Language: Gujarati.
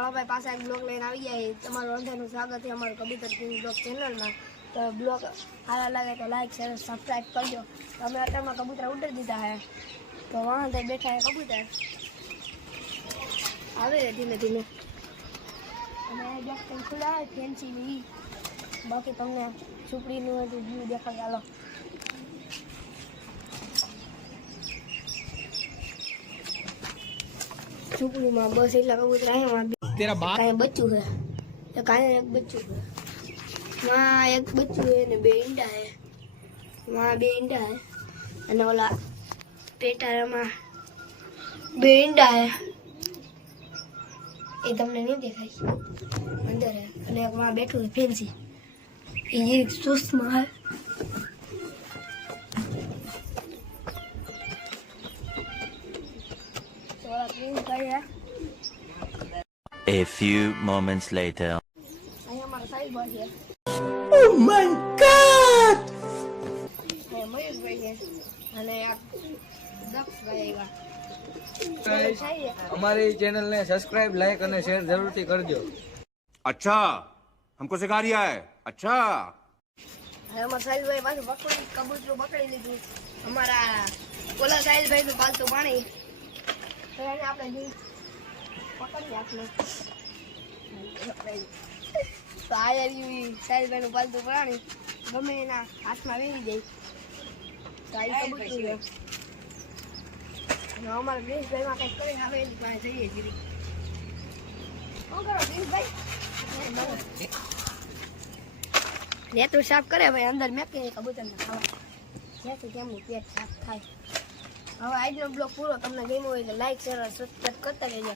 હાલો ભાઈ પાછા એક બ્લોગ લઈને આવી જાય. તમારું અંધાનું સ્વાગત છે અમારું કબૂતર કિંગ બ્લોગ ચેનલમાં તો બ્લોગ સારા લાગે તો લાઈક શેર સબસ્ક્રાઈબ કરજો. તો અમે અત્યારમાં કબૂતર ઉડી દીધા હે તો વાહન બેઠા હે કબૂતર. આવે છે ધીમે ધીમે. અને બ્લોગ કંઈ ખુલ્લા ફેન્સી ની બાકી તમને સુપડીનું હતું વ્યૂ દેખાડ સુકડીમાં બસ એટલા કબૂતર અહીંયા તેરા બાપ કાંઈ બચ્ચું છે? તો કાંઈ એક બચ્ચું છે. માં એક બચ્ચું છે ને બે ઈંડા છે. માં બે ઈંડા છે. અને ઓલા પેટારામાં બે ઈંડા છે. એ તમને નહીં દેખાય. અંદર અને એક માં બેઠું છે ફેન્સી એ જે સુસ્તમાં હોય A few moments later. Oh my god! અમારી ચેનલ ને સબસ્ક્રાઇબ લાઈક અને શેર જરૂરથી કરજો. અચ્છા હમકો સિખા રહ્યા હે અચ્છા. અમારા સાહિલભાઈ પાછું પકડી કબૂતરું પકડી લીધું. અમારા ઓલા નું પાલતું પાણી. એને આપણે જોઈ આપણે. તો આયર સાહિલભાઈ પાલતું પ્રાણી, ગમે એના હાથમાં વેરી જાય. અને અમારા પ્રિન્સભાઈમાં કંઈક કરીને આવે એની જઈએ જીરી શું કરો પ્રિન્સભાઈ નેતું સાફ કરે ભાઈ, અંદર મેં કે કબૂતર ને ખાવા. જેથી કેમનું પેટ સાફ થાય? હવે આજનો બ્લોગ પૂરો તમને ગમ્યો હોય તો લાઈક શેર સબસ્ક્રાઈબ કરતા રહેજો.